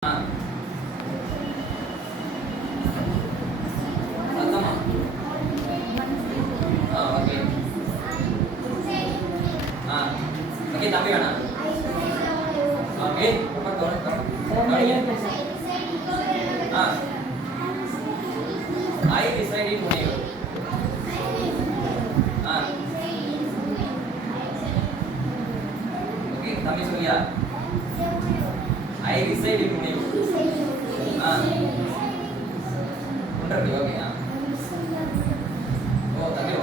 Oke, tapi mana? Oke, apa tuh? I decided to leave. Oke, tapi Surya. I decided to leave. Bener deh, oke ya. Oh, tapi ya.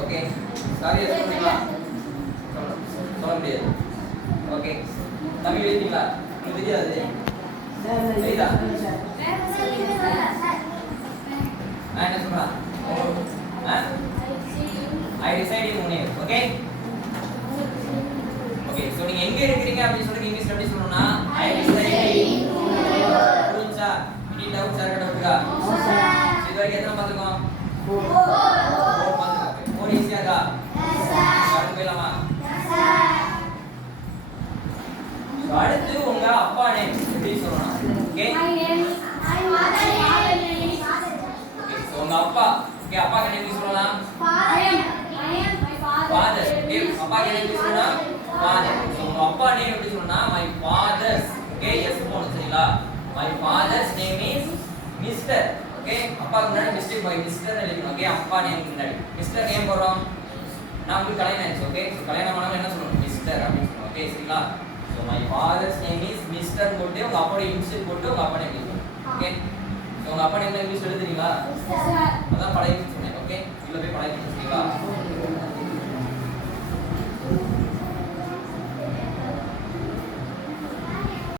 Oke, sekali ya terima. Tolong dia. Oke, tapi ini lah. Nanti dia aja. Tidak. Ada semua. I decided to leave. Okay? Okay, so நீங்க எங்க இருக்கீங்க அப்படி சொல்லி இங்கிலீஷ்ல எப்படி சொல்லணும்னா I decided புரிஞ்சா? இனி டவுட்ஸ் இருக்கா டவுட்டா? இது வரைக்கும் எத்தனை பாத்துக்கோம்? 4 பாத்துக்கோங்க. 4 ஈஸியா இருக்கா? Yes sir. அடுத்து போய்லாமா? Yes sir. சோ அடுத்து உங்க அப்பா நேம் எப்படி சொல்லணும்? Okay? My name is my father name is Okay, so உங்க அப்பா ஓகே அப்பா நேம் எப்படி சொல்லலாம்? I am my father. Okay, அப்பா நேம் எப்படி சொல்லலாம்? Father. So உங்க அப்பா நேம் எப்படி சொல்லணும்னா my father's. Okay, yes போணும் சரிங்களா? My father's name is Mr. Okay, அப்பாக்கு முன்னாடி மிஸ்டேக் போய் மிஸ்டர் எழுதணும். ஓகே, அப்பா நேம் முன்னாடி மிஸ்டர் நேம் போறோம். நமக்கு கல்யாணம் ஆயிடுச்சு. ஓகே, சோ கல்யாணம் ஆனவங்க என்ன சொல்லணும்? மிஸ்டர் அப்படி சொல்லணும். ஓகே, சரிங்களா? So my father's name is Mr. போட்டு உங்க அப்பாவோட இனிஷியல் போட்டு உங்க அப்பா நேம் எழுதணும். ஓகே, சோ உங்க அப்பா நேம் இங்கிலீஷ் எழுதுறீங்களா? Yes sir. அதான் பழைய சொன்னேன். ஓகே, இதுல போய் பழைய சரிங்களா?